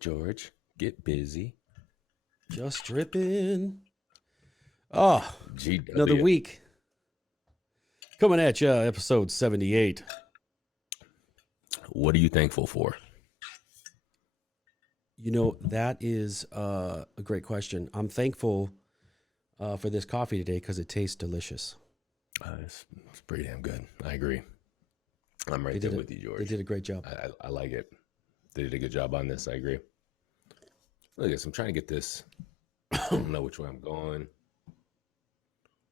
George. Get busy. Just dripping. Oh, another GW. week. Coming at you, episode 78. What are you thankful for? You know, that is a great question. I'm thankful for this coffee today because it tastes delicious. It's pretty damn good. I agree. I'm right there with you, George. They did a great job. I like it. They did a good job on this. I agree. Look at this. I'm trying to get this. I don't know which way I'm going.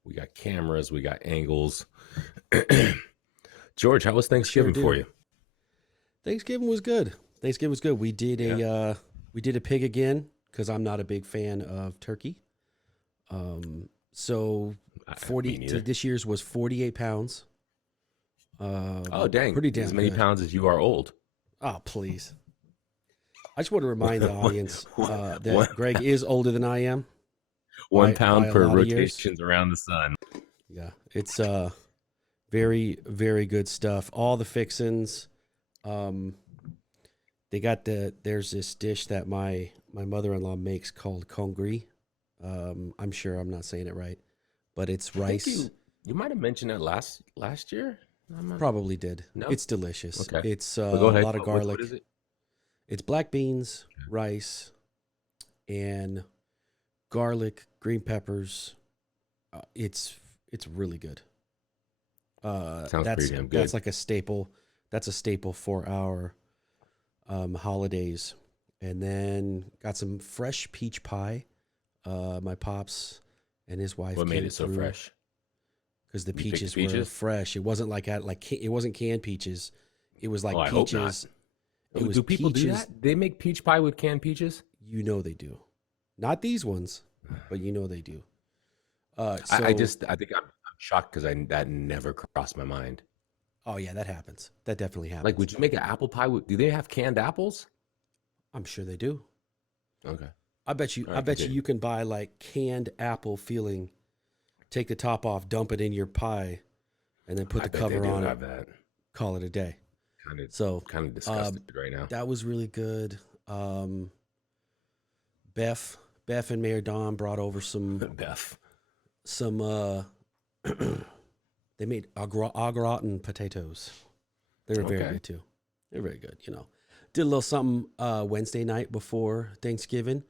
We got cameras. We got angles. George, how was Thanksgiving for you? Thanksgiving was good. We did a pig again because I'm not a big fan of turkey. So 40 this year's was 48 pounds. Oh dang! Pretty damn as many good. Pounds as you are old. Oh please! I just want to remind the audience that Greg is older than I am. 1 pound per rotations around the sun. Yeah, it's very, very good stuff. All the fixins. They got there's this dish that my mother-in-law makes called congri. I'm sure I'm not saying it right, but it's rice. You might have mentioned that last year. Probably did. No? It's delicious. Okay. It's Go a ahead. lot of garlic. What is it? It's black beans, rice, and garlic, green peppers. It's really good. Sounds pretty damn good. That's like a staple. That's a staple for our holidays. And then got some fresh peach pie. My pops and his wife. What made it so fresh? Because the peaches were fresh. It wasn't it wasn't canned peaches. It was like peaches. Hope not. Do people do that? They make peach pie with canned peaches? You know they do. Not these ones, but you know they do. I think I'm shocked because that never crossed my mind. Oh yeah, that happens. That definitely happens. Like, would you make an apple pie do they have canned apples? I'm sure they do. Okay. I bet you can buy like canned apple filling, take the top off, dump it in your pie, and then put the cover on it. That. Call it a day. Kind of disgusted right now. That was really good. Beth and Mayor Don brought over some they made au gratin potatoes. They were very good too. They're very good. You know, did a little something Wednesday night before Thanksgiving.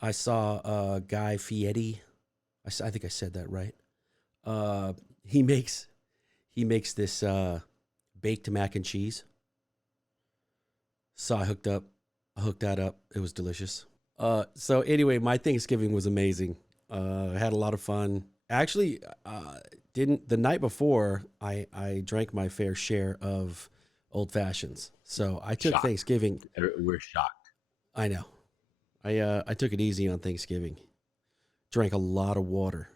I saw Guy Fieri. I think I said that right. He makes this baked mac and cheese. So I hooked that up. It was delicious. So anyway, my Thanksgiving was amazing. I had a lot of fun. Actually, the night before I drank my fair share of old fashions. So I took Thanksgiving. We're shocked. I know. I took it easy on Thanksgiving. Drank a lot of water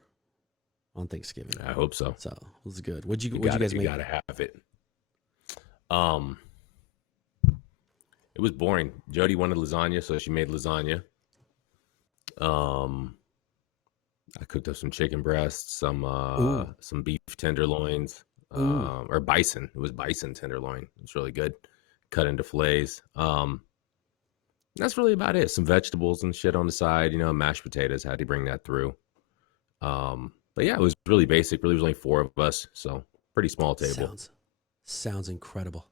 on Thanksgiving. I hope so. So it was good. What'd you guys make? You gotta have it. It was boring. Jody wanted lasagna, so she made lasagna. I cooked up some chicken breasts, some beef tenderloins, or bison. It was bison tenderloin. It's really good. Cut into fillets. That's really about it. Some vegetables and shit on the side. You know, mashed potatoes. Had to bring that through. But yeah, it was really basic. Really, was only 4 of us, so pretty small table. Sounds incredible.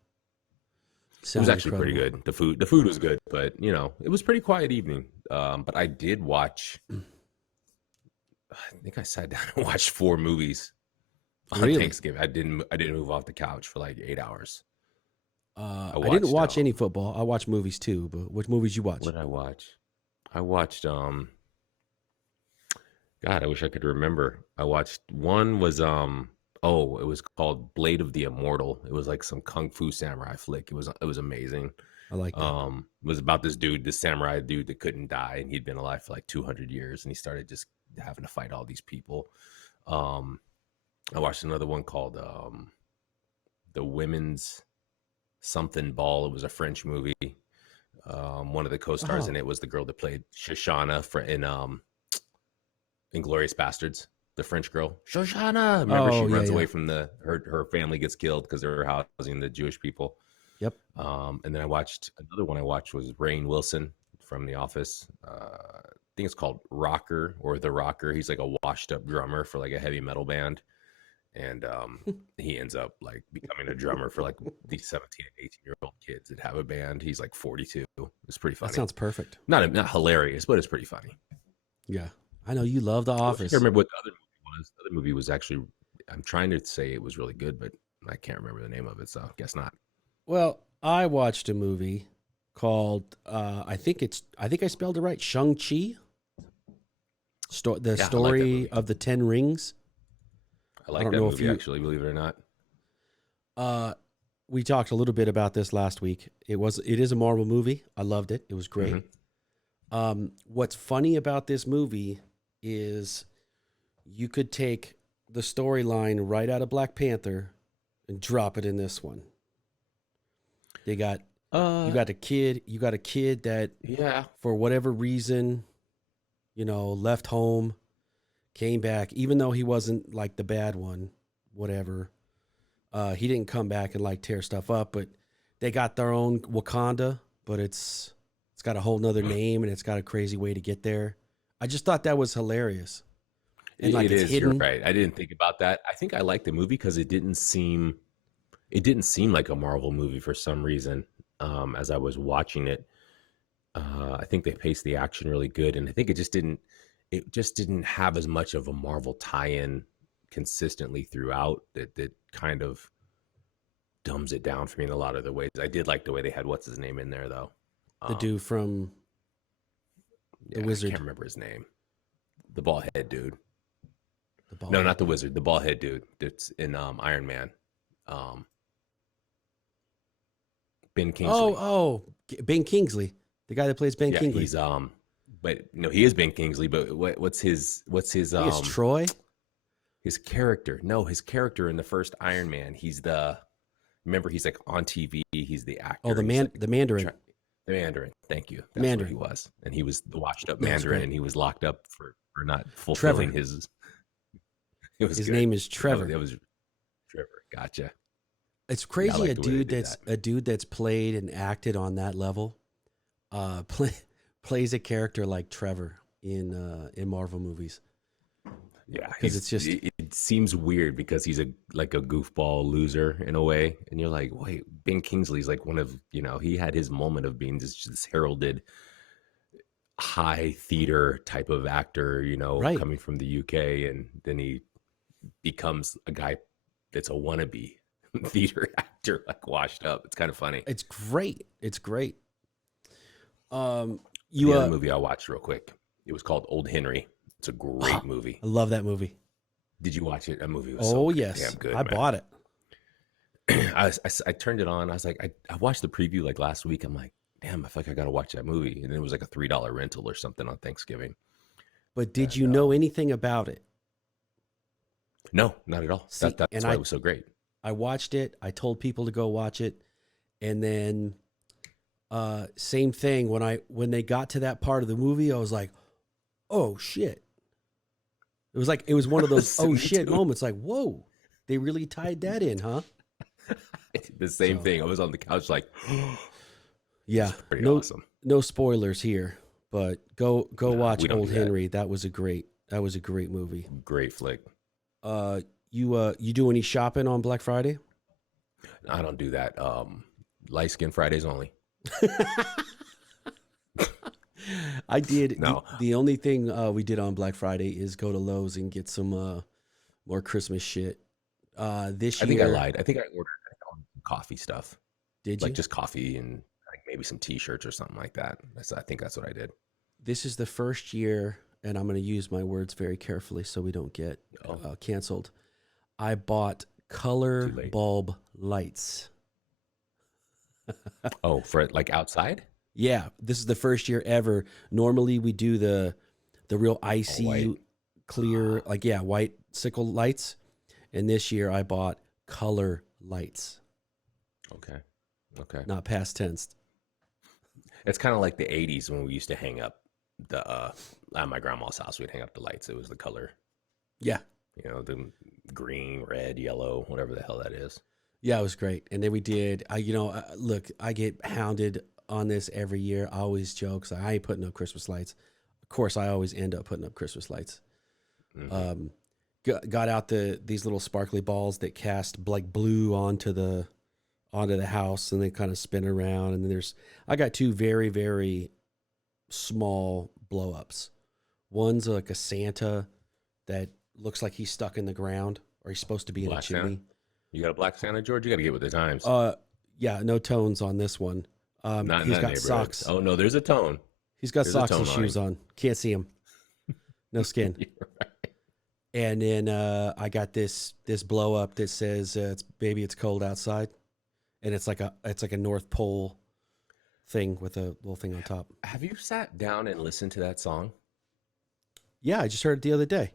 It was actually pretty good. The food was good, but you know, it was a pretty quiet evening. But I did watch. I think I sat down and watched 4 movies on Thanksgiving. I didn't move off the couch for like 8 hours. I didn't watch any football. I watched movies too. But which movies you watch? What did I watch? I watched. God, I wish I could remember. I watched one was it was called Blade of the Immortal. It was like some kung fu samurai flick. It was amazing. I like that. It was about this samurai dude that couldn't die, and he'd been alive for like 200 years, and he started just having to fight all these people. I watched another one called The Women's Something Ball. It was a French movie. One of the co-stars in it was the girl that played Shoshana in Inglourious Bastards. The French girl, Shoshana. Remember, she runs away from her family gets killed because they're housing the Jewish people. Yep. And then another one I watched was Rainn Wilson from The Office. I think it's called Rocker or The Rocker. He's like a washed up drummer for like a heavy metal band. And he ends up like becoming a drummer for like these 17 and 18-year-old kids that have a band. He's like 42. It's pretty funny. That sounds perfect. Not hilarious, but it's pretty funny. Yeah. I know you love The Office. I can't remember what the other movie was. The other movie was actually, I'm trying to say it was really good, but I can't remember the name of it, so I guess not. Well, I watched a movie called I think I spelled it right, Shang-Chi. The story of the 10 rings. I like that movie, actually, believe it or not. We talked a little bit about this last week. It is a Marvel movie. I loved it. It was great. What's funny about this movie is you could take the storyline right out of Black Panther and drop it in this one. They got you got a kid that for whatever reason, left home, came back, even though he wasn't like the bad one, whatever. He didn't come back and like tear stuff up, but they got their own Wakanda, but it's got a whole nother name and it's got a crazy way to get there. I just thought that was hilarious. And it is. Hidden. You're right. I didn't think about that. I think I liked the movie because it didn't seem like a Marvel movie for some reason. As I was watching it, I think they paced the action really good, and I think it just didn't have as much of a Marvel tie-in consistently throughout. That kind of dumbs it down for me in a lot of the ways. I did like the way they had what's his name in there though. The dude from the Wizard. I can't remember his name. The bald head dude. No, not the Wizard. The bald head dude that's in Iron Man. Ben Kingsley. Ben Kingsley, the guy that plays Ben Kingsley. He's but no, he is Ben Kingsley. But what's his Is Troy? His character. No, his character in the first Iron Man. Remember, he's like on TV. He's the actor. Oh, the Mandarin. The Mandarin. Thank you. That's Mandarin. What he was, and he was the washed up Mandarin, and he was locked up for not fulfilling his. His name is Trevor. That was Trevor. Gotcha. It's crazy a dude that's played and acted on that level plays a character like Trevor in Marvel movies. Yeah, because it seems weird because he's like a goofball loser in a way, and you're like, wait, Ben Kingsley's like one of he had his moment of being this heralded high theater type of actor, right. Coming from the UK, and then he becomes a guy that's a wannabe theater actor, like washed up. It's kind of funny. It's great. The other movie I watched real quick, it was called Old Henry. It's a great movie. I love that movie. Did you watch it? That movie was yes, damn good. I bought it. I turned it on. I was like, I watched the preview like last week. I'm like, damn, I feel like I got to watch that movie. And it was like a $3 rental or something on Thanksgiving. But did you know anything about it? No, not at all. See, that's why it was so great. I watched it. I told people to go watch it. And then same thing. When they got to that part of the movie, I was like, oh, shit. It was one of those oh, shit moments. Like, whoa, they really tied that in, huh? The same thing. I was on the couch like, yeah, pretty awesome. No spoilers here, but go watch Old Henry. That was a great movie. Great flick. You do any shopping on Black Friday? I don't do that. Light skin Fridays only. I did. No. The only thing we did on Black Friday is go to Lowe's and get some more Christmas shit. This year, I think I lied. I think I ordered coffee stuff. Did you? Like just coffee and like maybe some T-shirts or something like that. I think that's what I did. This is the first year, and I'm going to use my words very carefully so we don't get canceled. I bought color bulb lights. Oh, for like outside? Yeah, this is the first year ever. Normally we do the real icy, clear, white sickle lights. And this year I bought color lights. Okay. Not past tense. It's kind of like the 80s when we used to hang up at my grandma's house. We'd hang up the lights. It was the color. Yeah. The green, red, yellow, whatever the hell that is. Yeah, it was great. And then we did, look, I get hounded on this every year. I always joke, so I ain't putting up Christmas lights. Of course, I always end up putting up Christmas lights. Got out these little sparkly balls that cast like blue onto the house, and they kind of spin around. And then I got two very, very small blow ups. One's like a Santa that looks like he's stuck in the ground, or he's supposed to be in a chimney. Santa? You got a black Santa, George? You got to get with the times. Yeah, no tones on this one. He's got socks. Oh no, there's a tone. There's socks and shoes on. Can't see him. No skin. Right. And then I got this blow up that says "Baby, it's cold outside," and it's like a North Pole thing with a little thing on top. Have you sat down and listened to that song? Yeah, I just heard it the other day.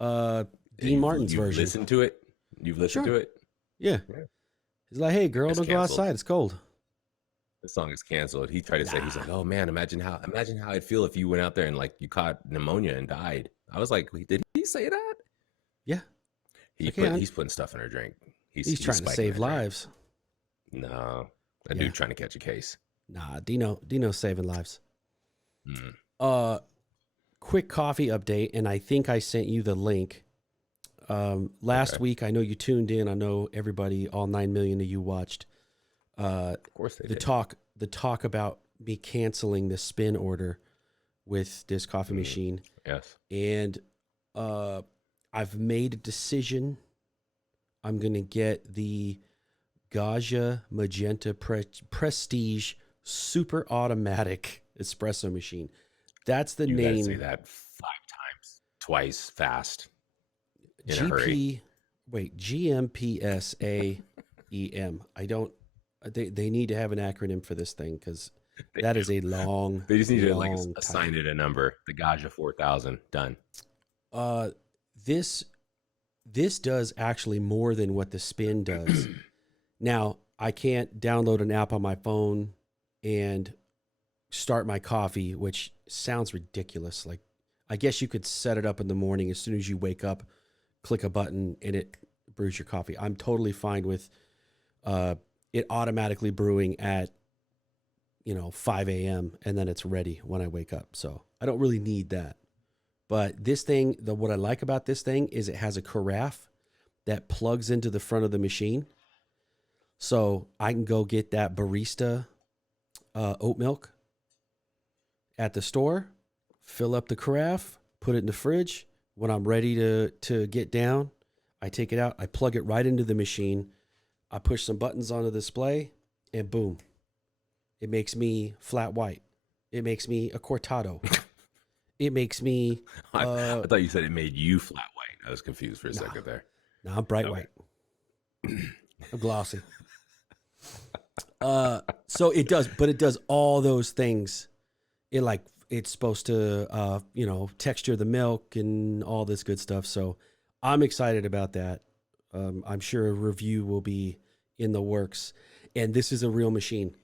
Dean Martin's version. You've listened to it? You've listened to it? Yeah. He's like, "Hey, girl, don't go outside. It's cold." The song is canceled. He tried to say, he's like, "Oh man, imagine how it'd feel if you went out there and like you caught pneumonia and died." I was like, "Did he say that?" Yeah. He's putting stuff in her drink. He's trying to save lives. No, that dude trying to catch a case. Nah, Dino's saving lives. Quick coffee update, and I think I sent you the link. Last week, I know you tuned in. I know everybody, all 9 million of you watched. Of course they did. The talk about me canceling the SPINN order with this coffee machine. Yes. And I've made a decision. I'm going to get the Gaggia Magenta Prestige Super Automatic Espresso machine. That's the name. You gotta say that 5 times, twice fast. In a hurry. GMPSAEM. I don't. They need to have an acronym for this thing because that is a long. They just need to like assign it a number. The Gaggia 4000 done. This does actually more than what the SPINN does. Now I can't download an app on my phone and start my coffee, which sounds ridiculous. Like, I guess you could set it up in the morning as soon as you wake up, click a button, and it brews your coffee. I'm totally fine with it automatically brewing at 5 a.m. and then it's ready when I wake up. So I don't really need that. But this thing, what I like about this thing is it has a carafe that plugs into the front of the machine. So I can go get that barista oat milk at the store, fill up the carafe, put it in the fridge. When I'm ready to get down, I take it out, I plug it right into the machine. I push some buttons on the display, and boom. It makes me flat white. It makes me a cortado. It makes me... I thought you said it made you flat white. I was confused for a second there. No, I'm bright white. I'm glossy. So it does all those things. It's supposed to, texture the milk and all this good stuff. So I'm excited about that. I'm sure a review will be in the works. And this is a real machine.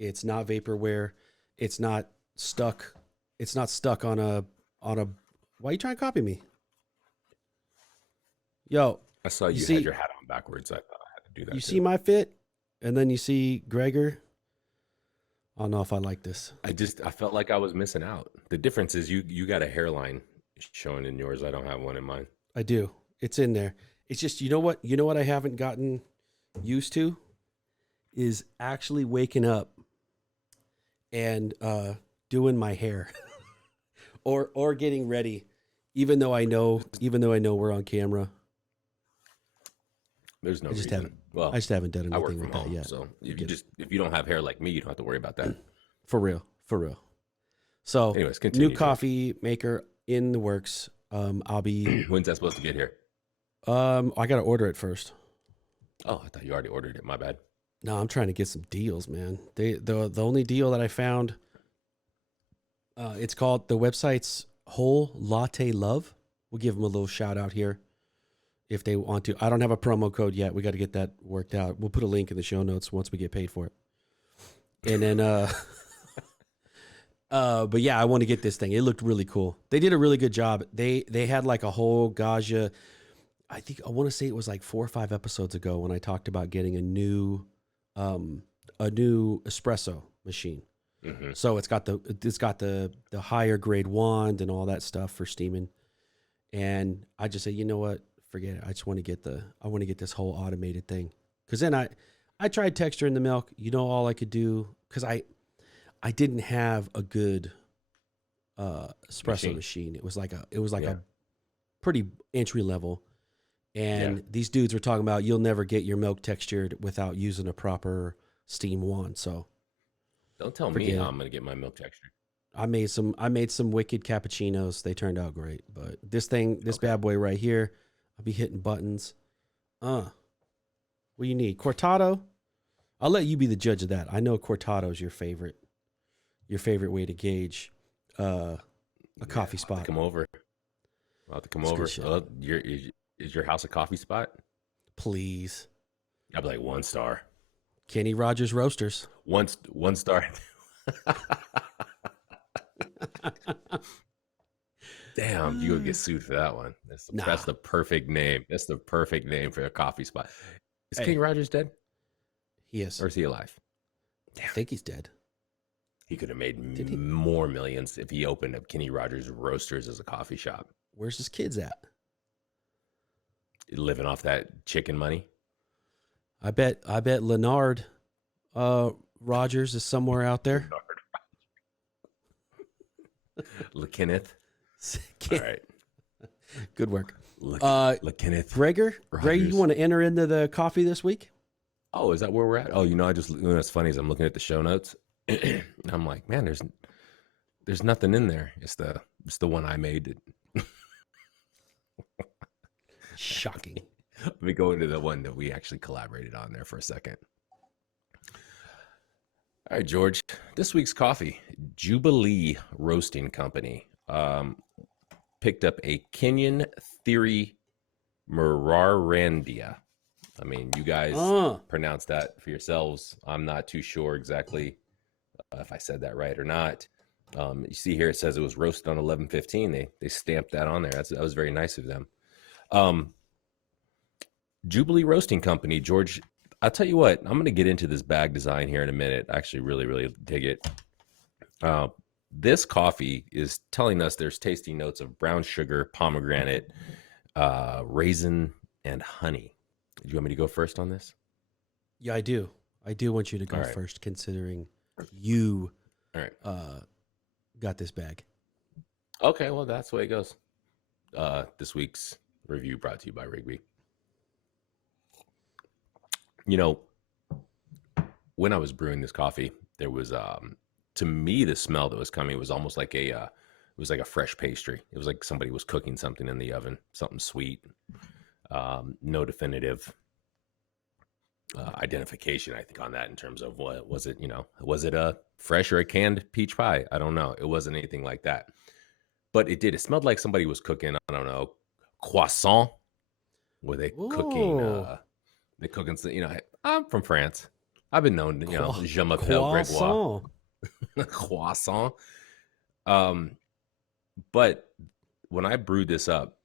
It's not vaporware. It's not stuck. It's not stuck on a. Why are you trying to copy me? Yo, I saw you had your hat on backwards. I thought I had to do that. You see my fit, and then you see Gregor. I don't know if I like this. I felt like I was missing out. The difference is you got a hairline showing in yours. I don't have one in mine. I do. It's in there. It's just, you know what I haven't gotten used to is actually waking up and doing my hair or getting ready, even though I know we're on camera. There's no reason. I just haven't done anything with that yet. So if you don't have hair like me, you don't have to worry about that. For real. So anyways, continue. New coffee maker in the works. I'll be. When's that supposed to get here? I got to order it first. Oh, I thought you already ordered it. My bad. No, I'm trying to get some deals, man. The only deal that I found, it's called, the website's Whole Latte Love. We'll give them a little shout out here if they want to. I don't have a promo code yet. We got to get that worked out. We'll put a link in the show notes once we get paid for it. And then, but yeah, I want to get this thing. It looked really cool. They did a really good job. They had like a whole Gaggia. I want to say it was like 4 or 5 episodes ago when I talked about getting a new espresso machine. Mm-hmm. So it's got the higher grade wand and all that stuff for steaming. And I just say, you know what, forget it. I just want to get this whole automated thing. Because then I tried texturing the milk. You know, all I could do, because I didn't have a good espresso machine. It was like a pretty entry level. And these dudes were talking about you'll never get your milk textured without using a proper steam wand. So don't tell me how I'm gonna get my milk textured. I made some wicked cappuccinos. They turned out great. But this bad boy right here, I'll be hitting buttons. What do you need? Cortado? I'll let you be the judge of that. I know cortado is your favorite way to gauge a coffee spot. I'll have to come over. Is your house a coffee spot? Please. I'd be like 1 star. Kenny Rogers Roasters. One star. Damn, you gonna get sued for that one. That's the perfect name. That's the perfect name for a coffee spot. Is Kenny Rogers dead? He is. Or is he alive? Damn. I think he's dead. He could have made more millions if he opened up Kenny Rogers Roasters as a coffee shop. Where's his kids at? Living off that chicken money. I bet Leonard Rogers is somewhere out there. Kenneth. All right. Good work. Kenneth. Gregor, you want to enter into the coffee this week? Oh, is that where we're at? Oh, what's funny is I'm looking at the show notes. I'm like, man, there's nothing in there. It's the one I made. Shocking. Let me go into the one that we actually collaborated on there for a second. All right, George. This week's coffee, Jubilee Roasting Company, picked up a Kenyan Theory Mararandia. I mean, you guys pronounce that for yourselves. I'm not too sure exactly if I said that right or not. You see here it says it was roasted on 11/15. They stamped that on there. That was very nice of them. Jubilee Roasting Company, George. I'll tell you what, I'm going to get into this bag design here in a minute. I actually really, really dig it. This coffee is telling us there's tasty notes of brown sugar, pomegranate, raisin, and honey. Do you want me to go first on this? Yeah, I do. I do want you to go first, considering you got this bag. Okay, well, that's the way it goes. This week's review brought to you by Rigby. You know, when I was brewing this coffee, there was, to me, the smell that was coming was almost like it was like a fresh pastry. It was like somebody was cooking something in the oven, something sweet. No definitive identification, I think, on that in terms of what was it, was it a fresh or a canned peach pie? I don't know. It wasn't anything like that. But it did. It smelled like somebody was cooking, I don't know, croissant. Were they cooking? They're cooking, I'm from France. I've been known, je m'appelle Gregoire. Croissant. But when I brewed this up,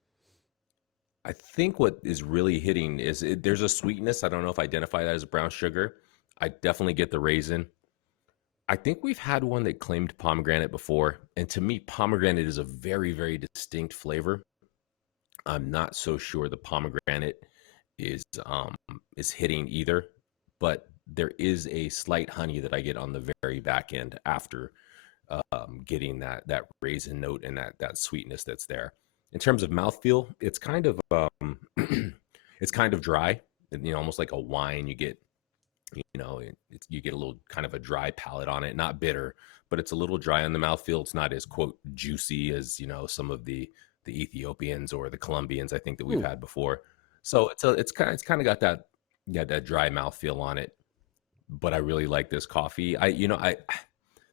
I think what is really hitting is there's a sweetness. I don't know if I identify that as brown sugar. I definitely get the raisin. I think we've had one that claimed pomegranate before. And to me, pomegranate is a very, very distinct flavor. I'm not so sure the pomegranate is hitting either, but there is a slight honey that I get on the very back end after getting that raisin note and that sweetness that's there. In terms of mouthfeel, it's kind of it's kind of dry, almost like a wine. You get you get a little kind of a dry palate on it, not bitter, but it's a little dry on the mouthfeel. It's not as quote juicy as some of the Ethiopians or the Colombians I think that we've had before. So it's kind of got that dry mouthfeel on it. But I really like this coffee.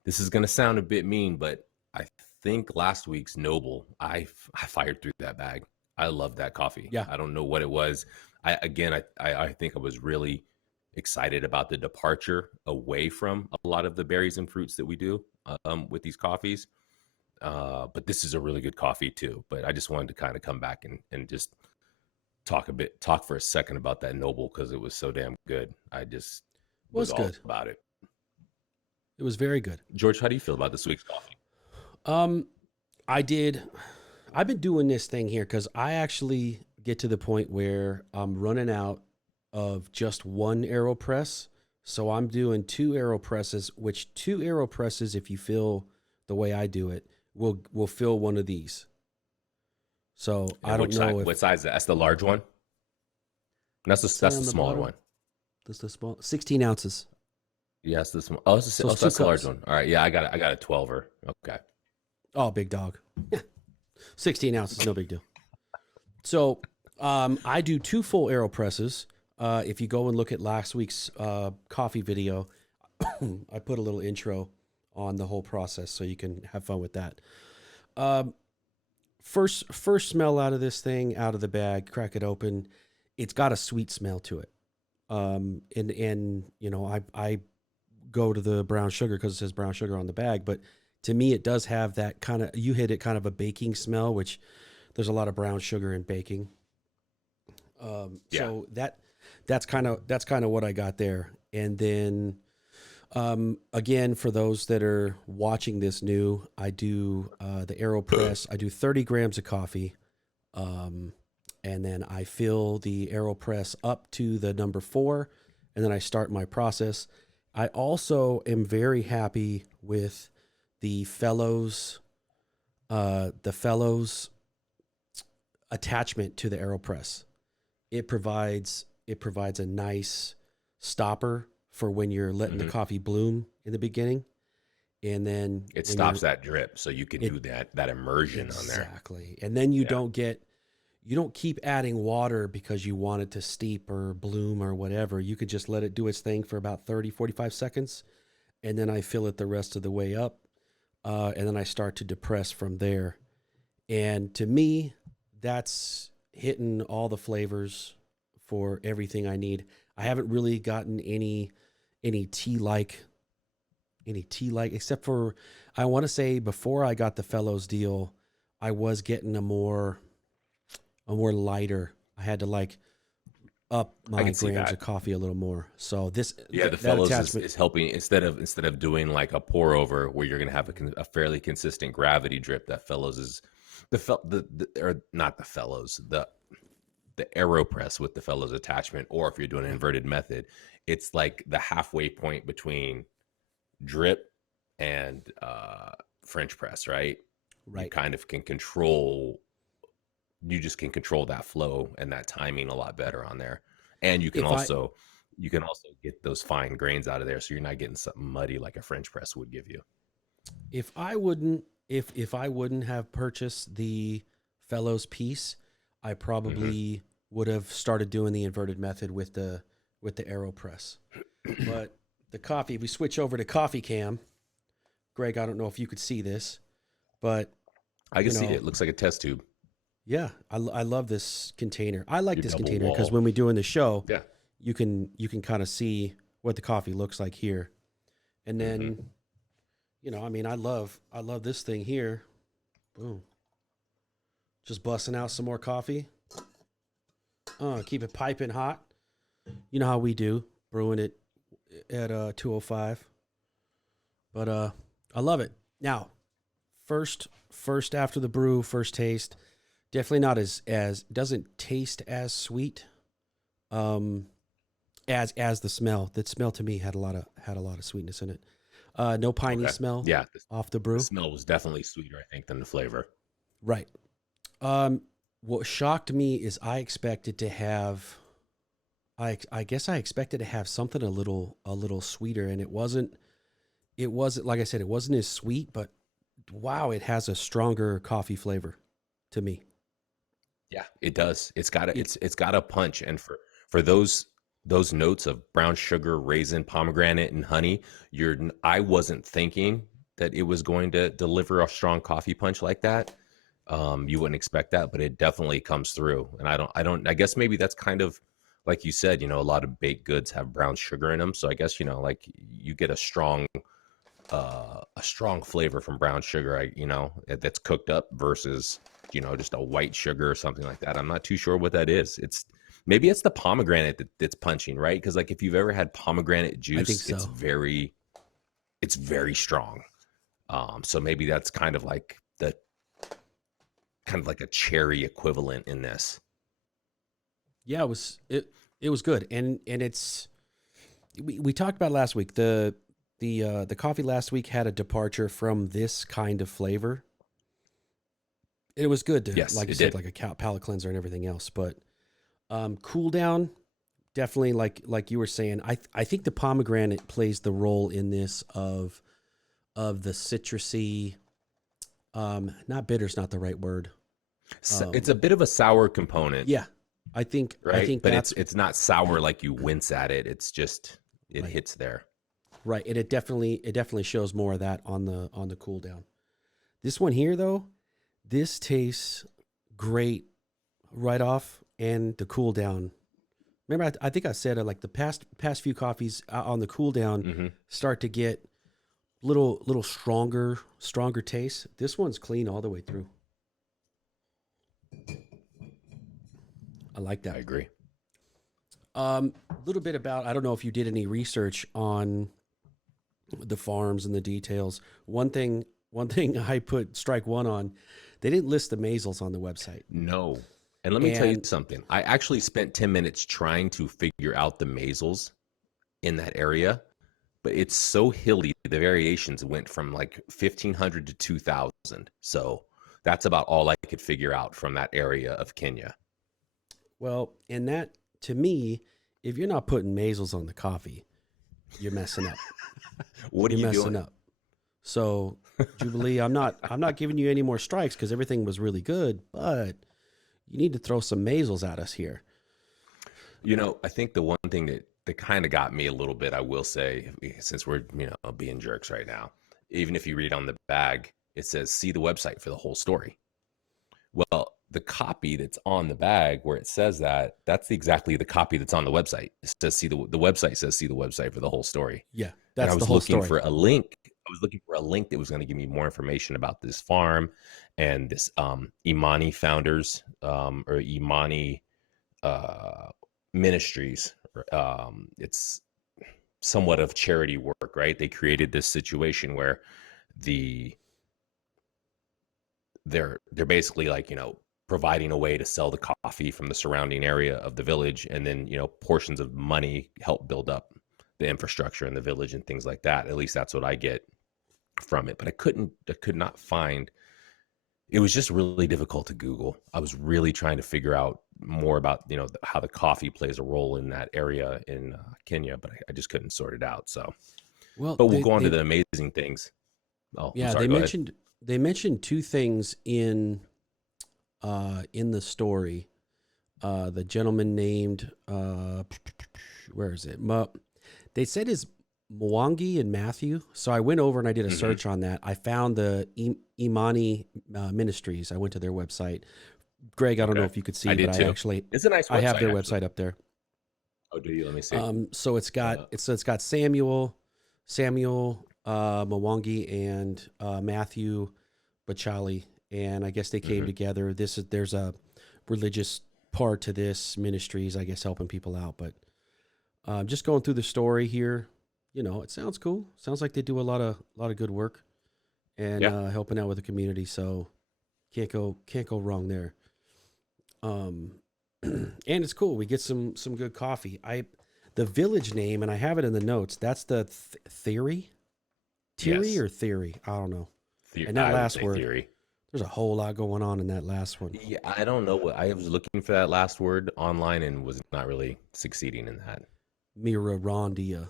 This is gonna sound a bit mean, but I think last week's Noble, I fired through that bag. I love that coffee. Yeah. I don't know what it was. I think I was really excited about the departure away from a lot of the berries and fruits that we do with these coffees. But this is a really good coffee too. But I just wanted to kind of come back and just talk for a second about that Noble because it was so damn good. I just was all good about it. It was very good. George, how do you feel about this week's coffee? Um, I did. I've been doing this thing here because I actually get to the point where I'm running out of just one AeroPress. So I'm doing two AeroPresses, which two AeroPresses, if you feel the way I do it, will fill one of these. So And I don't know what size is that? That's the large one. That's the smaller one. That's the small 16 ounces. Yes, this one. Oh, So it's two that's the large cups. one. All right, yeah, I got a 12er. Okay. Oh, big dog. 16 ounces, no big deal. So I do two full AeroPresses. If you go and look at last week's coffee video, I put a little intro on the whole process so you can have fun with that. First smell out of this thing, out of the bag, crack it open. It's got a sweet smell to it. And you know, I go to the brown sugar because it says brown sugar on the bag, but to me, it does have that kind of, you hit it, kind of a baking smell, which there's a lot of brown sugar in baking. So that's kind of what I got there. And then, again, for those that are watching this new, I do, the AeroPress, I do 30 grams of coffee. And then I fill the AeroPress up to the number 4, and then I start my process. I also am very happy with the Fellows attachment to the AeroPress. It provides a nice stopper for when you're letting the coffee bloom in the beginning, and then it stops that drip, so you can do that immersion on there. Exactly, and then you don't keep adding water because you want it to steep or bloom or whatever. You could just let it do its thing for about 30, 45 seconds, and then I fill it the rest of the way up. And then I start to depress from there. And to me, that's hitting all the flavors for everything I need. I haven't really gotten any tea-like, except for, I want to say before I got the Fellows deal, I was getting a more lighter. I had to like up my grams of coffee a little more. So this, the Fellows is helping instead of doing like a pour over where you're going to have a fairly consistent gravity drip. That Fellows is or not the Fellows, the AeroPress with the Fellows attachment, or if you're doing an inverted method, it's like the halfway point between drip and French press, right? Right. You kind of can control. You just can control that flow and that timing a lot better on there, and you can also get those fine grains out of there, so you're not getting something muddy like a French press would give you. If I wouldn't have purchased the Fellows piece, I probably would have started doing the inverted method with the AeroPress. But the coffee, if we switch over to Coffee Cam, Greg, I don't know if you could see this, but I can see it. It looks like a test tube. Yeah, I love this container. I like this container because when we're doing the show, you can kind of see what the coffee looks like here. And then, you know, I mean, I love this thing here. Boom. Just busting out some more coffee. Keep it piping hot. You know how we do, brewing it at 205. But I love it. Now, first after the brew, first taste. Definitely not as doesn't taste as sweet as the smell. That smell to me had a lot of sweetness in it. No piney smell off the brew. The smell was definitely sweeter, I think, than the flavor. Right. What shocked me is I expected to have I guess I expected to have something a little sweeter, and it wasn't like I said, it wasn't as sweet, but wow, it has a stronger coffee flavor to me. Yeah, it does. It's got a punch, and for those notes of brown sugar, raisin, pomegranate, and honey, I wasn't thinking that it was going to deliver a strong coffee punch like that. You wouldn't expect that, but it definitely comes through. And I guess maybe that's kind of like you said, you know, a lot of baked goods have brown sugar in them, so I guess, you know, like you get a strong flavor from brown sugar, that's cooked up versus, you know, just a white sugar or something like that. I'm not too sure what that is. Maybe it's the pomegranate that's punching, right? Because like if you've ever had pomegranate juice, I think so. It's very, it's very strong. So maybe that's kind of like a cherry equivalent in this. Yeah, it was good, and it's we talked about last week. The coffee last week had a departure from this kind of flavor. It was good to, Yes, like you it said, did. like a palate cleanser and everything else. But cool down, definitely like you were saying. I think the pomegranate plays the role in this of the citrusy. Not bitter's not the right word. It's a bit of a sour component, Yeah, I right? think But that's it's not sour like you wince at it. It's just it right. hits there. Right, and it definitely shows more of that on the cool down. This one here though, this tastes great right off, and the cool down. Remember, I think I said like the past few coffees on the cool down Hmm. start to get little stronger taste. This one's clean all the way through. I like I that. agree. A little bit about, I don't know if you did any research on the farms and the details. One thing I put strike one on, they didn't list the measles on the website. No. And let me tell you And something. I actually spent 10 minutes trying to figure out the measles in that area, but it's so hilly. The variations went from like 1,500 to 2,000. So that's about all I could figure out from that area of Kenya. well, and that to me, if you're not putting measles on the coffee, you're messing up. What are You're you messing doing? up. So Jubilee, I'm not giving you any more strikes because everything was really good, but you need to throw some measles at us here. I think the one thing that kind of got me a little bit, I will say, since we're, being jerks right now, even if you read on the bag, it says, see the website for the whole story. Well, the copy that's on the bag where it says that, that's exactly the copy that's on the website. It says, the website says, see the website for the whole story. Yeah, And I that's the was whole looking story. for a link. I was looking for a link that was going to give me more information about this farm and this Imani founders, or Imani uh, ministries. It's somewhat of charity work, right? They created this situation where the they're basically like, providing a way to sell the coffee from the surrounding area of the village, and then portions of money help build up the infrastructure in the village and things like that. At least that's what I get from it. But I could not find. It was just really difficult to Google. I was really trying to figure out more about how the coffee plays a role in that area in Kenya, but I just couldn't sort it out. So, Well, but we'll they go on to they the amazing things. Oh, I'm yeah, sorry. Go ahead. they mentioned two things in the story. The gentleman named where is it? They said his Mwangi and Matthew. So I went over and I did a Hmm. search on that. I found the Imani Ministries. I went to their website. Greg, I don't know Okay, if you could I see, but did too. It's a nice I have website, their actually. website up there. Oh, do you? Let me see. So Uh, it's got Samuel Mwangi and Matthew Bachali, and I guess they came hmm together. There's a religious part to this ministries, I guess, helping people out. But just going through the story here, it sounds cool. Sounds like they do a lot of good work and Yeah. helping out with the community. So can't go wrong there. Um, and it's cool. We get some good coffee. The village name, and I have it in the notes. That's the theory, Theory Yes. or theory. I don't know. And that I would last say word, theory. there's a whole lot going on in that last one. Yeah, I don't know what I was looking for that last word online and was not really succeeding in that. Mirarondia.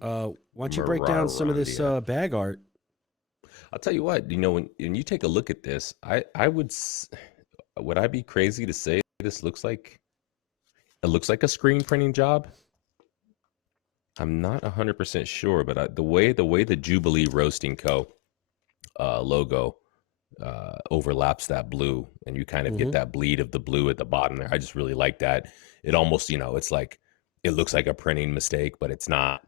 Why don't you break down some of this Mararandia. bag art? I'll tell you what. When you take a look at this, I would I be crazy to say this looks like a screen printing job? I'm not 100% sure, but the way the Jubilee Roasting Co. Logo overlaps that blue, and you kind of get Mm-hmm. that bleed of the blue at the bottom there. I just really like that. It almost, it's like it looks like a printing mistake, but it's not.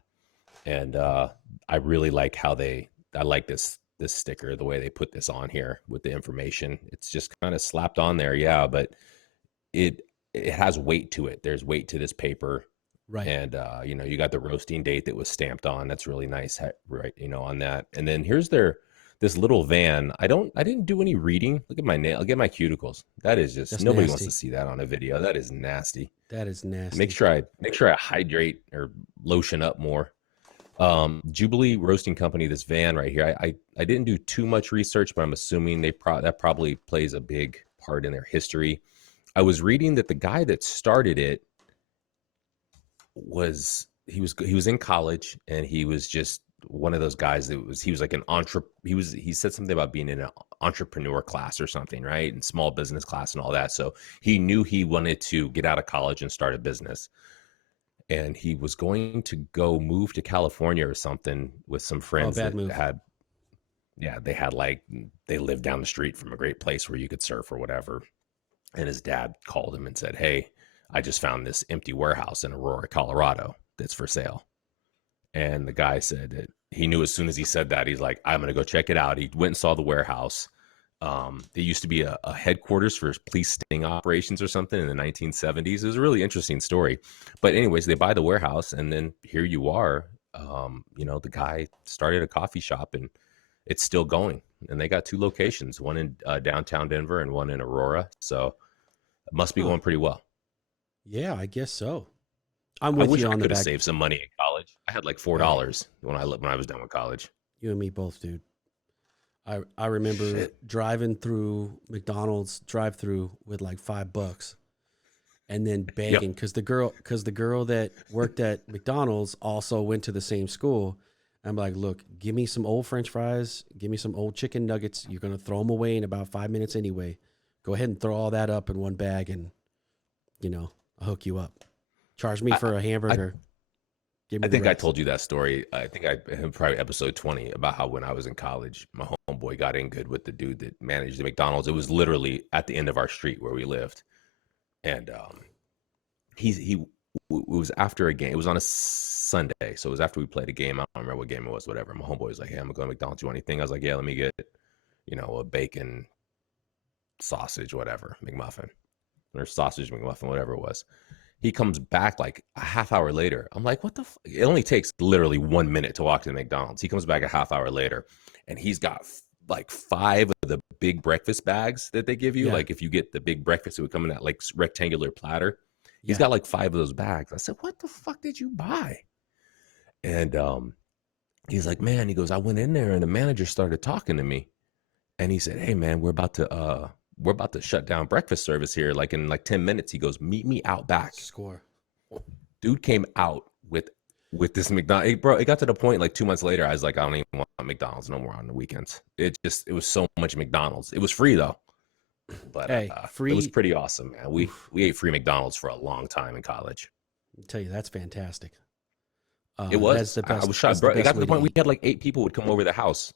And I really like I like this sticker, the way they put this on here with the information. It's just kind of slapped on there, yeah, but it it has weight to it. There's weight to this paper. Right. And you got the roasting date that was stamped on. That's really nice, right? On that. And then here's this little van. I didn't do any reading. Look at my nail. Look at my cuticles. That is just That's nobody wants to nasty. see that on a video. That is nasty. That is Make nasty. sure I hydrate or lotion up more. Jubilee Roasting Company, this van right here. I didn't do too much research, but I'm assuming that probably plays a big part in their history. I was reading that the guy that started it he was in college, and he was just one of those guys he was like an he said something about being in an entrepreneur class or something, right? And small business class and all that. So he knew he wanted to get out of college and start a business. And he was going to go move to California or something with some Oh, friends bad that move. had, yeah, they lived down the street from a great place where you could surf or whatever. And his dad called him and said, "Hey, I just found this empty warehouse in Aurora, Colorado that's for sale." And the guy said that he knew as soon as he said that, he's like, "I'm going to go check it out." He went and saw the warehouse. There used to be a headquarters for police sting operations or something in the 1970s. It was a really interesting story. But anyways, they buy the warehouse, and then here you are. The guy started a coffee shop, and it's still going. And they got two locations, one in downtown Denver and one in Aurora. So it must be Huh. going pretty well. Yeah, I guess so. I'm I with wish you I on the could have back. saved some money in college. I had like Hey, $4 when I was done with college. you and me both, dude. I remember Shit. driving through McDonald's drive-through with like $5 and then Yep. begging because the girl that worked at McDonald's also went to the same school. I'm like, look, give me some old French fries, give me some old chicken nuggets. You're gonna throw them away in about 5 minutes anyway. Go ahead and throw all that up in one bag, and I'll hook you up. Charge me I for a I hamburger. Give me I the think I rest. told you that story. I think I probably episode 20 about how when I was in college, my homeboy got in good with the dude that managed the McDonald's. It was literally at the end of our street where we lived, and he it was after a game. It was on a Sunday, so it was after we played a game. I don't remember what game it was. Whatever. My homeboy was like, "Hey, I'm gonna go to McDonald's. You want anything?" I was like, "Yeah, let me get a bacon sausage, whatever, McMuffin or sausage McMuffin, whatever it was." He comes back like a half hour later. I'm like, what the It only takes literally 1 minute to walk to the McDonald's. He comes back a half hour later, and he's got like five of the big breakfast bags that they give you. Yeah, Like if you get the big breakfast, it would come in that like rectangular platter. He's yeah. got like five of those bags. I said, what the fuck did you buy? And he's like, man, he goes, I went in there and the manager started talking to me. And he said, hey man, we're about to shut down breakfast service here like in like 10 minutes. He goes, meet me out back. Score. Dude came out with this McDonald's. Bro, it got to the point like 2 months later, I was like, I don't even want McDonald's no more on the weekends. It was so much McDonald's. It was free though, but Hey, it was free. pretty awesome, man. We Oof, we ate free McDonald's for a long time in college. I tell you, that's fantastic. It That's was. the I best. was shocked, That's the bro. It best got to way the to point we eat. had like 8 people would come over the house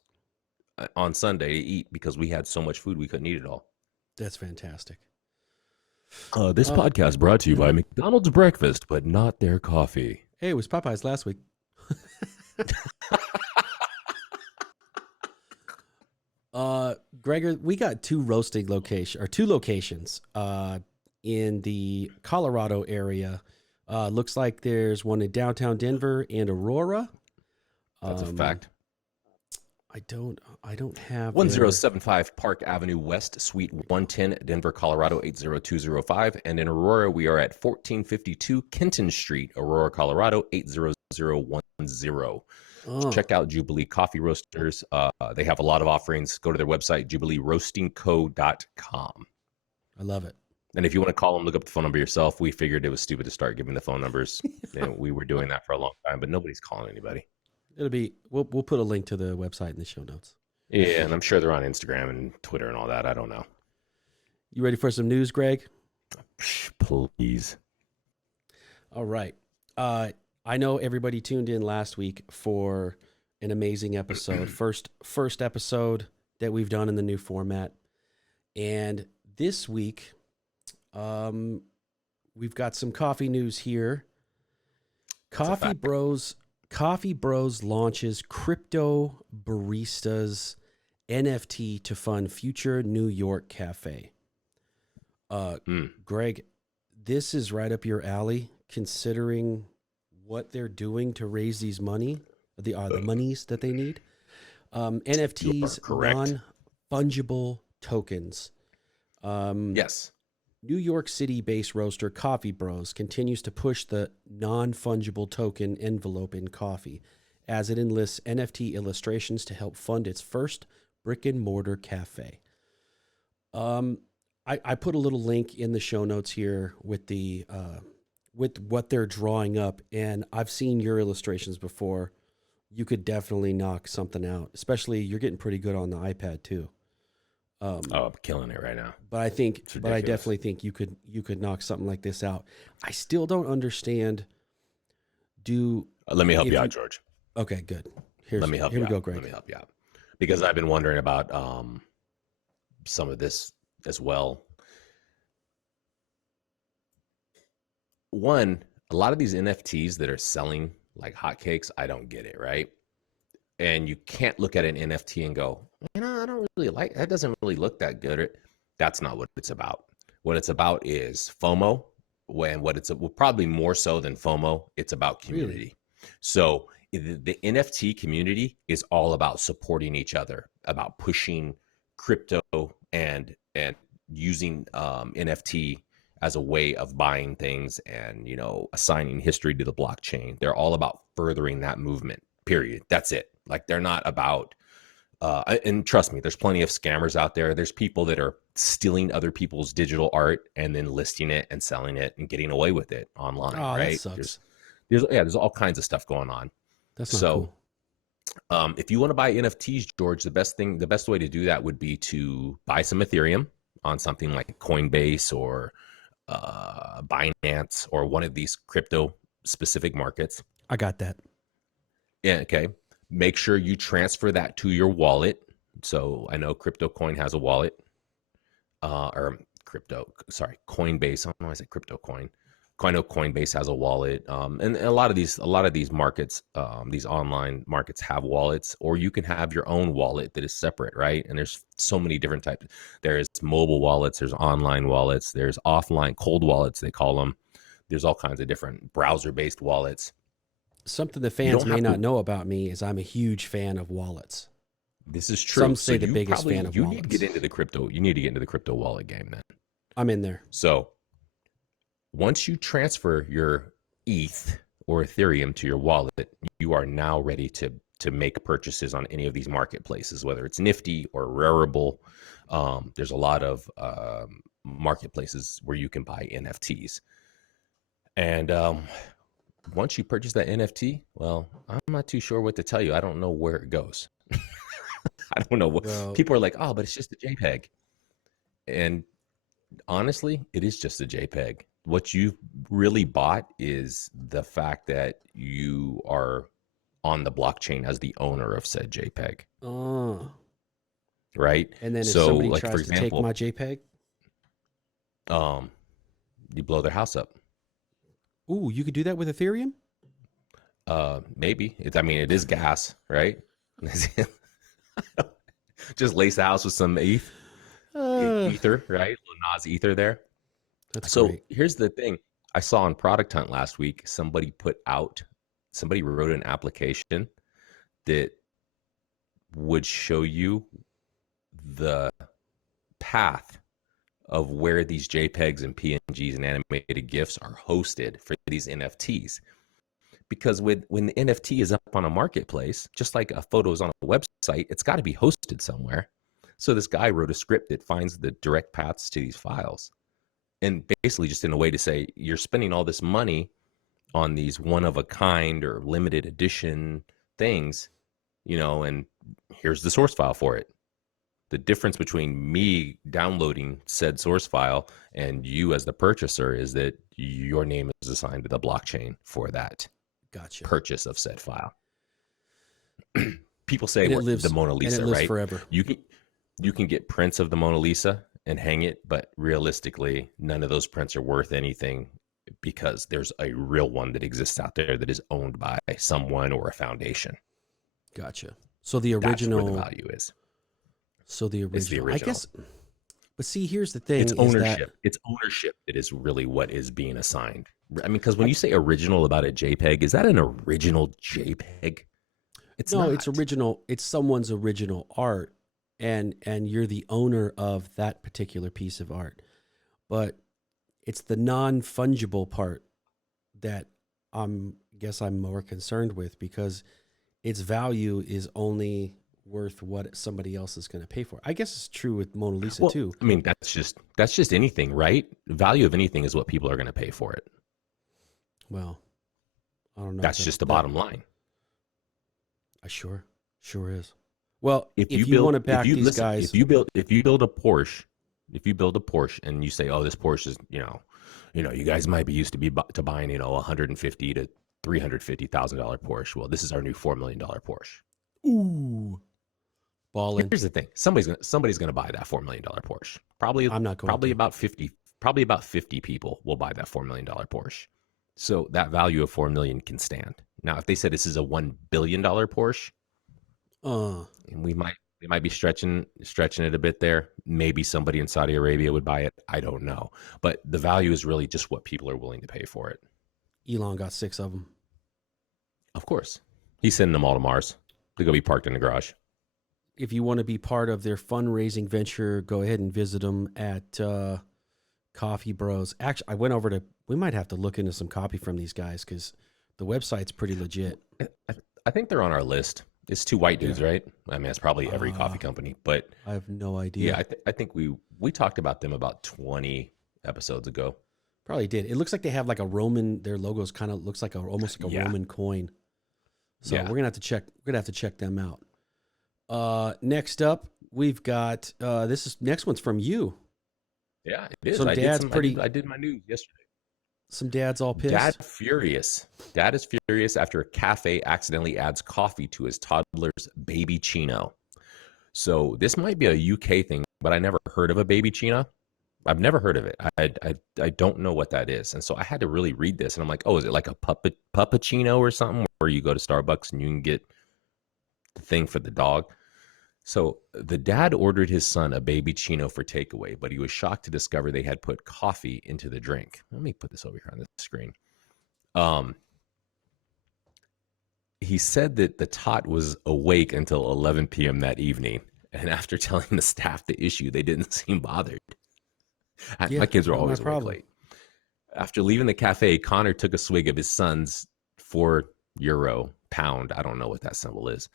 on Sunday to eat because we had so much food we couldn't eat it all. That's fantastic. This Uh, podcast brought to you by McDonald's breakfast, but not their coffee. hey, it was Popeyes last week. Gregor, we got two locations in the Colorado area. Looks like there's one in downtown Denver and Aurora. That's a Um, fact. I don't have their 1075 Park Avenue West, Suite 110, Denver, Colorado 80205. And in Aurora, we are at 1452 Kenton Street, Aurora, Colorado 80010. oh, Check out Jubilee Coffee Roasters. They have a lot of offerings. Go to their website, jubileeroastingco.com. I love it. And if you want to call them, look up the phone number yourself. We figured it was stupid to start giving the phone numbers. And we were doing that for a long time, but nobody's calling anybody. We'll put a link to the website in the show notes. Yeah, and I'm sure they're on Instagram and Twitter and all that. I don't know. You ready for some news, Greg? Please. All right. I know everybody tuned in last week for an amazing episode. First episode that we've done in the new format. And this week, we've got some coffee news here. Coffee Bros launches Crypto Baristas NFT to fund future New York cafe. Greg, this is right up your alley, considering what they're doing to raise these money, the monies that they need. You are NFTs, correct. non-fungible tokens. Yes. New York City-based roaster Coffee Bros continues to push the non-fungible token envelope in coffee as it enlists NFT illustrations to help fund its first brick-and-mortar cafe. I put a little link in the show notes here with the with what they're drawing up, and I've seen your illustrations before. You could definitely knock something out, especially you're getting pretty good on the iPad too. I'm killing it right now. But I definitely think you could knock something like this out. I still don't understand. Let me help you out, George. Okay, good. Here we go, Greg. Let me help you out because I've been wondering about some of this as well. One, a lot of these NFTs that are selling like hotcakes, I don't get it, right? And you can't look at an NFT and go, I don't really like that. Doesn't really look that good. That's not what it's about. What it's about is FOMO. Probably more so than FOMO, it's about community. Really? So the NFT community is all about supporting each other, about pushing crypto and using NFT as a way of buying things and, assigning history to the blockchain. They're all about furthering that movement, period. That's it. Like they're not about, and trust me, there's plenty of scammers out there. There's people that are stealing other people's digital art and then listing it and selling it and getting away with it online. Right? That sucks. There's all kinds of stuff going on. That's not cool. If you want to buy NFTs, George, the best way to do that would be to buy some Ethereum on something like Coinbase or Binance or one of these crypto specific markets. I got that. Yeah. Okay. Make sure you transfer that to your wallet. So I know Crypto Coin has a wallet, Coinbase. I don't know why I said Crypto Coin. I know Coinbase has a wallet, and a lot of these markets, these online markets have wallets, or you can have your own wallet that is separate, right? And there's so many different types. There's mobile wallets, there's online wallets, there's offline cold wallets they call them. There's all kinds of different browser-based wallets. Something the fans may not know about me is I'm a huge fan of wallets. This is true. Some say the biggest fan of wallets. You need to get into the crypto. You need to get into the crypto wallet game, then. I'm in there. So once you transfer your ETH or Ethereum to your wallet, you are now ready to make purchases on any of these marketplaces, whether it's Nifty or Rarible. There's a lot of marketplaces where you can buy NFTs. And once you purchase that NFT, well, I'm not too sure what to tell you. I don't know where it goes. I don't know. People are like, oh, but it's just a JPEG. And honestly, it is just a JPEG. What you really bought is the fact that you are on the blockchain as the owner of said JPEG. Oh. Right? And then if somebody tries to take my JPEG? You blow their house up. Ooh, you could do that with Ethereum? Maybe. It is gas, right? Just lace the house with some ether, right? Little Nas ether there. That's so great. Here's the thing. I saw on Product Hunt last week, somebody wrote an application that would show you the path of where these JPEGs and PNGs and animated GIFs are hosted for these NFTs. Because when the NFT is up on a marketplace, just like a photo is on a website, it's got to be hosted somewhere. So this guy wrote a script that finds the direct paths to these files. And basically just in a way to say, you're spending all this money on these one-of-a-kind or limited edition things, and here's the source file for it. The difference between me downloading said source file and you as the purchaser is that your name is assigned to the blockchain for that purchase of said file. People say the Mona Lisa, and it lives right? Forever. You can get prints of the Mona Lisa and hang it, but realistically, none of those prints are worth anything because there's a real one that exists out there that is owned by someone or a foundation. Gotcha. So the original, that's where the value is. So the original, I guess. But see, here's the thing: it's ownership. It's ownership that is really what is being assigned. I mean, because when you say original about a JPEG, is that an original JPEG? It's No, it's not. original. It's someone's original art, and you're the owner of that particular piece of art. But it's the non-fungible part that I'm more concerned with, because its value is only worth what somebody else is going to pay for. I guess it's true with Mona Lisa Well, too. I mean, that's just anything, right? Value of anything is what people are going to pay for it. Well, I don't know if That's just the bottom line. I sure is. Well, If if you you build, want to if back you these listen, guys, if you build a Porsche, and you say, oh, this Porsche is, you guys might be used to to buying, 150 to $350,000 Porsche. Well, this is our new $4 million Porsche. ooh, ballin'. Here's the thing: somebody's gonna buy that $4 million Porsche. I'm not going Probably to. about 50 people will buy that $4 million Porsche. So that value of 4 million can stand. Now, if they said this is a $1 billion Porsche, and we might be stretching it a bit there. Maybe somebody in Saudi Arabia would buy it. I don't know, but the value is really just what people are willing to pay for it. Elon got 6 of them. Of course, he's sending them all to Mars. They're gonna be parked in the garage. If you want to be part of their fundraising venture, go ahead and visit them at Coffee Bros. Actually, I went over to. We might have to look into some coffee from these guys, because the website's pretty legit. I think they're on our list. It's two white dudes, right? I mean, it's probably every coffee company, but I have no idea. yeah, I think we talked about them about 20 episodes ago. Probably did. It looks like they have like a Roman. Their logos kind of looks like almost like a Roman coin. So Yeah. we're gonna have to check. We're gonna have to check them out. Next up, we've got next one's from you. Yeah, it is. So Dad's I did my news yesterday. Some dads all pissed. Dad furious. Dad is furious after a cafe accidentally adds coffee to his toddler's baby chino. So this might be a UK thing, but I never heard of a baby chino. I've never heard of it. I don't know what that is. And so I had to really read this, and I'm like, oh, is it like a puppuccino or something, where you go to Starbucks and you can get the thing for the dog? So the dad ordered his son a baby chino for takeaway, but he was shocked to discover they had put coffee into the drink. Let me put this over here on the screen. He said that the tot was awake until 11 p.m. that evening, and after telling the staff the issue, they didn't seem bothered. Yeah, my kids were not my always awake problem. late. After leaving the cafe, Connor took a swig of his son's £4 I don't know what that symbol is,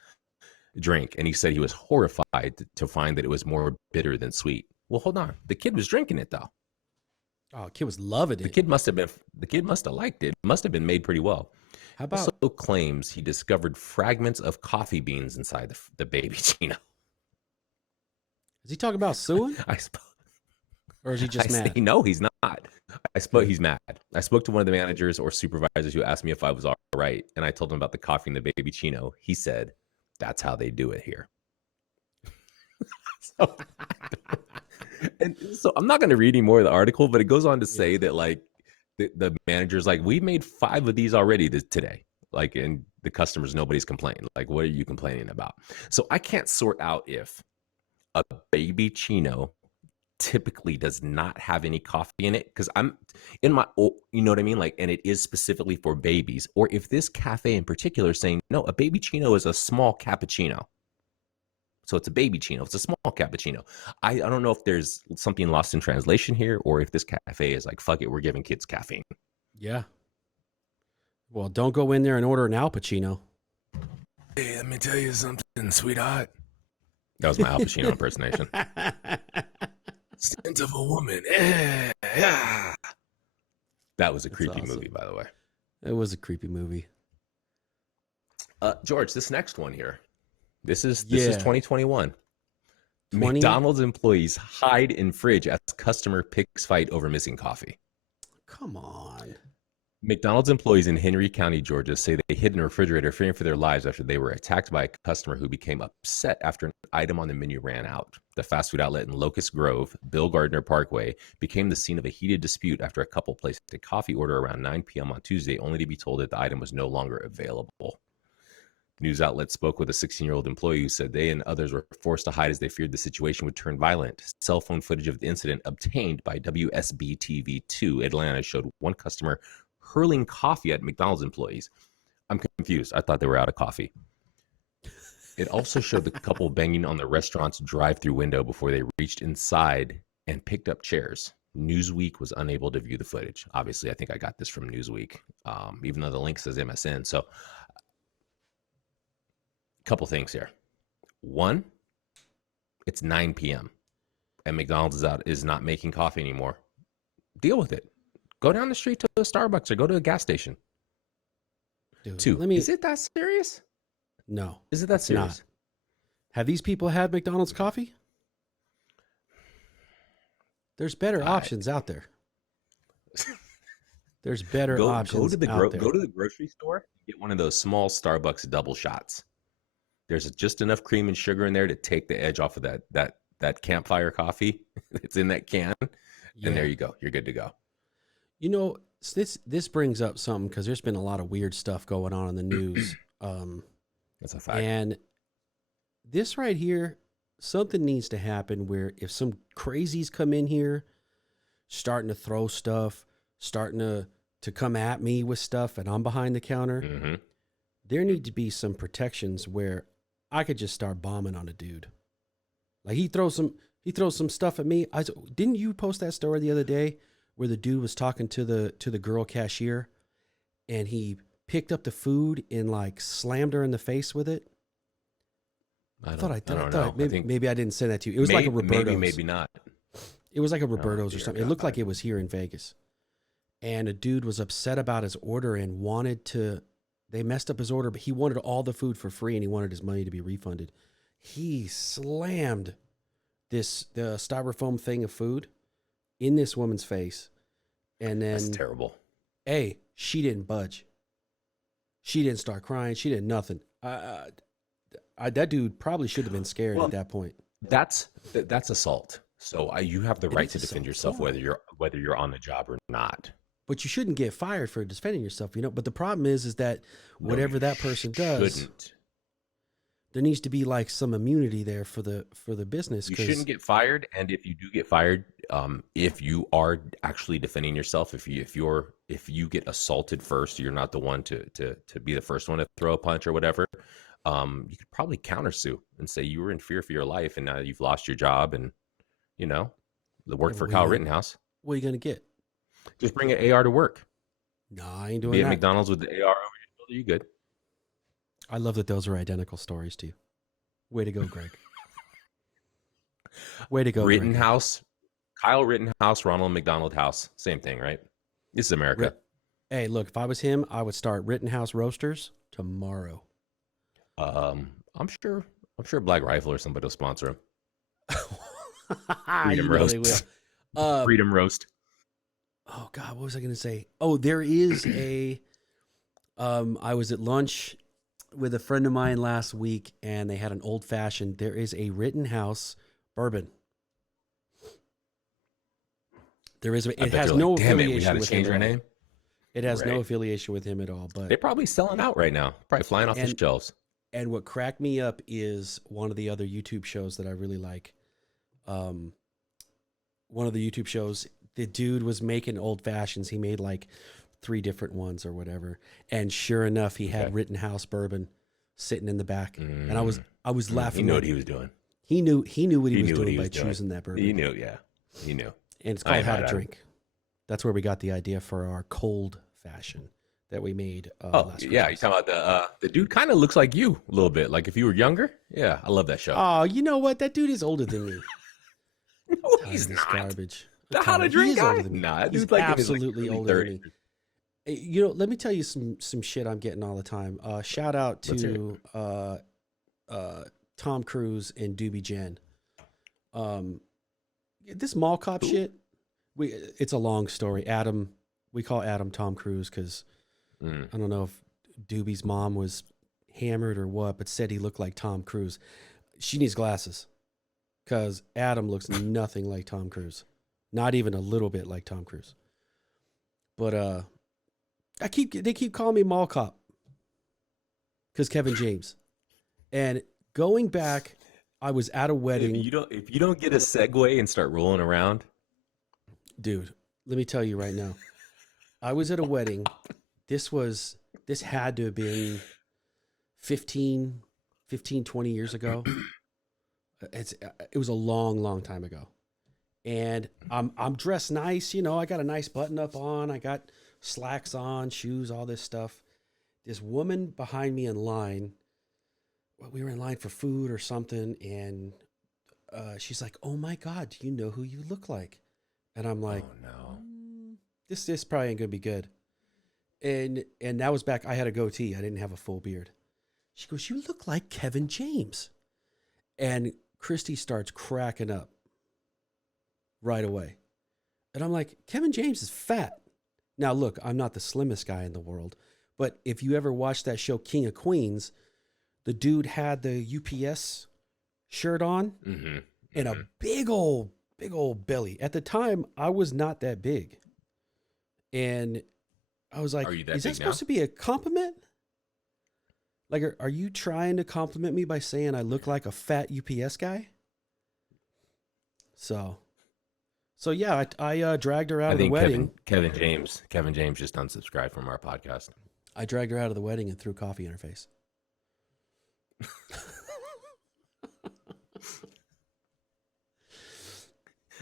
drink, and he said he was horrified to find that it was more bitter than sweet. Well, hold on. The kid was drinking it though. Oh, kid was loving it. The kid must have liked it. It must have been made pretty well. How about Also claims he discovered fragments of coffee beans inside the baby chino. is he talking about suing, I suppose. or is he just mad? No, he's not. He's mad. I spoke to one of the managers or supervisors who asked me if I was all right, and I told him about the coffee in the baby chino. He said, "That's how they do it here." so, and so I'm not going to read any more of the article, but it goes on to say that like the manager's like, "We made 5 of these already today." Like, and the customers, nobody's complaining. Like, what are you complaining about? So I can't sort out if a baby chino typically does not have any coffee in it, because I'm in my, you know what I mean, like, and it is specifically for babies, or if this cafe in particular is saying no, a baby chino is a small cappuccino, so it's a baby chino, it's a small cappuccino. I don't know if there's something lost in translation here, or if this cafe is like, fuck it, we're giving kids caffeine. Yeah. Well, don't go in there and order an Al Pacino. Hey, let me tell you something, sweetheart. That was my Al Pacino impersonation. Scent of a woman. Yeah. That was a creepy awesome. movie, by the way. It was a creepy movie. George, this next one here. This is 2021. 20? McDonald's employees hide in fridge as customer picks fight over missing coffee. Come on. McDonald's employees in Henry County, Georgia, say they hid in a refrigerator fearing for their lives after they were attacked by a customer who became upset after an item on the menu ran out. The fast food outlet in Locust Grove, Bill Gardner Parkway, became the scene of a heated dispute after a couple placed a coffee order around 9 p.m. on Tuesday, only to be told that the item was no longer available. News outlet spoke with a 16-year-old employee who said they and others were forced to hide as they feared the situation would turn violent. Cell phone footage of the incident obtained by WSB TV2 Atlanta showed one customer hurling coffee at McDonald's employees. I'm confused. I thought they were out of coffee. It also showed the couple banging on the restaurant's drive-through window before they reached inside and picked up chairs. Newsweek was unable to view the footage. Obviously, I think I got this from Newsweek, even though the link says MSN. So, a couple things here. One, it's 9 p.m. and McDonald's is not making coffee anymore. Deal with it. Go down the street to a Starbucks or go to a gas station. Dude, Two, is it that serious? No. Is it that serious? Not. Have these people had McDonald's coffee? There's better options out there. There's better options out there. Go to the grocery store, get one of those small Starbucks double shots. There's just enough cream and sugar in there to take the edge off of that campfire coffee. It's in that can, and there you go. You're good to go. You know, this brings up something because there's been a lot of weird stuff going on in the news. That's a fact. And this right here, something needs to happen where if some crazies come in here, starting to throw stuff, starting to come at me with stuff, and I'm behind the counter, there need to be some protections where I could just start bombing on a dude. Like he throws some stuff at me. Didn't you post that story the other day where the dude was talking to the girl cashier, and he picked up the food and like slammed her in the face with it? I thought maybe I didn't send that to you. It was like a Roberto's. Maybe not. It was like a Roberto's or something. It looked like it was here in Vegas. And a dude was upset about his order and they messed up his order, but he wanted all the food for free and he wanted his money to be refunded. He slammed the styrofoam thing of food in this woman's face. And then that's terrible. Hey, she didn't budge. She didn't start crying. She did nothing. That dude probably should have been scared at that point. That's assault. So you have the right to defend yourself, whether you're on the job or not. But you shouldn't get fired for defending yourself, you know. But the problem is that whatever that person does, there needs to be like some immunity there for the business. You shouldn't get fired, and if you do get fired, if you are actually defending yourself, if you get assaulted first, you're not the one to be the first one to throw a punch or whatever. You could probably countersue and say you were in fear for your life, and now you've lost your job, and the work for Kyle Rittenhouse. What are you gonna get? Just bring an AR to work. No, I ain't doing Be that. at McDonald's with the AR over your shoulder. You good? I love that those are identical stories to you. Way to go, Greg. Way to go, Rittenhouse, Kyle Rittenhouse, Ronald McDonald House. Same thing, right? This is America. Hey, look, if I was him, I would start Rittenhouse Roasters tomorrow. I'm sure Black Rifle or somebody will sponsor him. Freedom Roast. Freedom Roast. Oh God, what was I going to say? Oh, there is I was at lunch with a friend of mine last week, and they had an old fashioned. There is a Rittenhouse bourbon. There is. It has no affiliation with him. Name. It has no affiliation with him at all. But they're probably selling out right now. Probably flying off the shelves. And what cracked me up is one of the other YouTube shows that I really like. One of the YouTube shows, the dude was making old fashions. He made like 3 different ones or whatever. And sure enough, he had Rittenhouse bourbon sitting in the back. And I was laughing. He knew what he was doing. He knew what he was doing by choosing that bourbon. He knew, yeah. He knew. And it's called How to Drink. That's where we got the idea for our cold fashion that we made last Christmas. You're talking about the dude kind of looks like you a little bit. Like if you were younger. Yeah, I love that show. Oh, you know what? That dude is older than me. No, he's not. Garbage. The How to Drink guy? Nah, that dude's like absolutely older than me. You know, let me tell you some shit I'm getting all the time. Shout out to Tom Cruise and Doobie Jen. This mall cop shit. It's a long story. We call Adam Tom Cruise because I don't know if Doobie's mom was hammered or what, but said he looked like Tom Cruise. She needs glasses because Adam looks nothing like Tom Cruise. Not even a little bit like Tom Cruise. But they keep calling me mall cop because Kevin James. And going back, I was at a wedding. If you don't get a segue and start rolling around, dude, let me tell you right now. I was at a wedding. This had to have been 20 years ago. It was a long time ago. And I'm dressed nice, you know, I got a nice button up on, I got slacks on, shoes, all this stuff. This woman behind me in line, we were in line for food or something, and she's like, "Oh my God, do you know who you look like?" And I'm like, "Oh no, this probably ain't gonna be good." And that was back. I had a goatee. I didn't have a full beard. She goes, "You look like Kevin James," and Christy starts cracking up right away. And I'm like, Kevin James is fat. Now, look, I'm not the slimmest guy in the world, but if you ever watched that show, King of Queens, the dude had the UPS shirt on and a big old belly. At the time, I was not that big. And I was like, is that supposed to be a compliment? Like, are you trying to compliment me by saying I look like a fat UPS guy? So yeah, I dragged her out of the wedding. Kevin James just unsubscribed from our podcast. I dragged her out of the wedding and threw coffee in her face.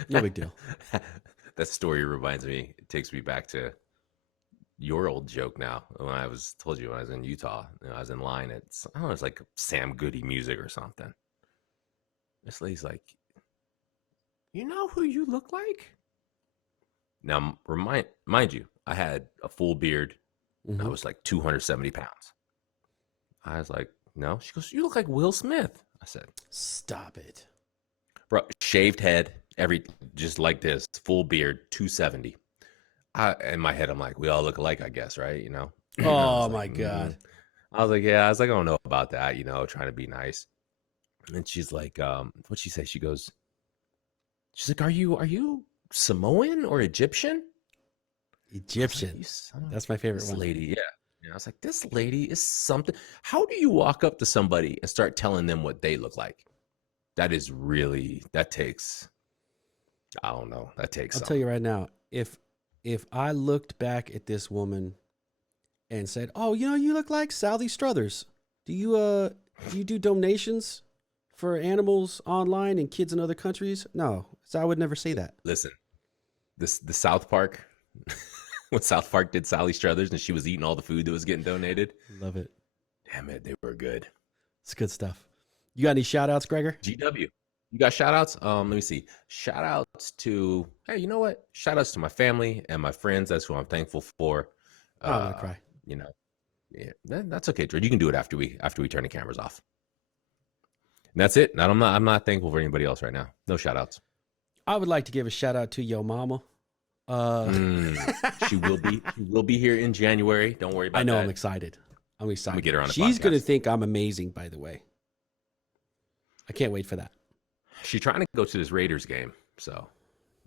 No big deal. That story reminds me, it takes me back to your old joke now. When I was in Utah, and I was in line at, I don't know, it's like Sam Goody music or something. This lady's like, "You know who you look like?" Now, mind you, I had a full beard. I was like 270 pounds. I was like, "No." She goes, "You look like Will Smith." I said, "Stop it." Bro, shaved head, just like this, full beard, 270. In my head, I'm like, we all look alike, I guess, right? You know? Oh my God. I was like, yeah. I was like, I don't know about that, you know, trying to be nice. And she's like, what'd she say? She's like, are you Samoan or Egyptian? Egyptian. That's my favorite one. Lady, yeah. I was like, this lady is something. How do you walk up to somebody and start telling them what they look like? That takes, I don't know. That takes I'll tell you right now, if I looked back at this woman and said, "Oh, you know, you look like Sally Struthers. Do you do donations for animals online and kids in other countries?" No, so I would never say that. Listen, the South Park, when South Park did Sally Struthers and she was eating all the food that was getting donated. Love it. Damn it, they were good. It's good stuff. You got any shout outs, Gregor? GW. You got shout outs? Let me see. Shout outs to, hey, you know what? Shout outs to my family and my friends. That's who I'm thankful for. I'm gonna cry. You know, yeah, that's okay, George. You can do it after we turn the cameras off. And that's it. I'm not thankful for anybody else right now. No shout outs. I would like to give a shout out to your mama. She will be here in January. Don't worry about that. I know. I'm excited. I'm going to get her on the She's podcast. going to think I'm amazing, by the way. I can't wait for that. She's trying to go to this Raiders game. So,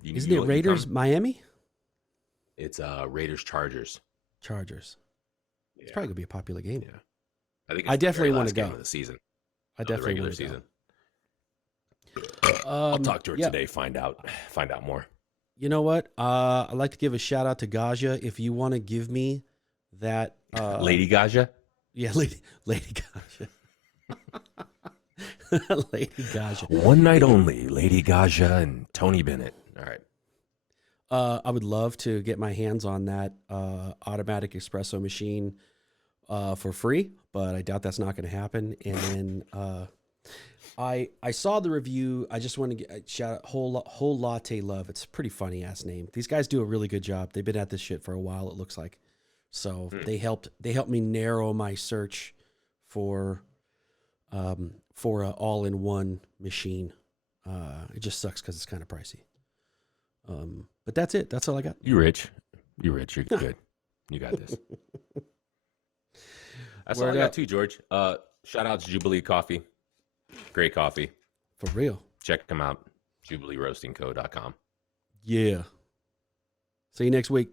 isn't it Raiders Miami? It's Raiders Chargers. Chargers. Yeah. It's probably going to be a popular game. Yeah. I think I definitely want to go. Of the season. I definitely want to season. I'll talk to her today. Find out more. You know what? I'd like to give a shout out to Gaggia. If you want to give me that, Lady Gaggia. Yeah, Lady Gaggia. Lady Gaggia. One night only. Lady Gaggia and Tony Bennett. All right. I would love to get my hands on that automatic espresso machine for free, but I doubt that's not going to happen. And then I saw the review. I just want to get shout out Whole Latte Love. It's a pretty funny ass name. These guys do a really good job. They've been at this shit for a while, it looks like. So they helped me narrow my search for an all-in-one machine. It just sucks because it's kind of pricey. But that's it. That's all I got. You're rich. You're good. You got this. That's all I got too, George. Shout out to Jubilee Coffee. Great coffee. For real. Check them out. JubileeRoastingCo.com. Yeah. See you next week.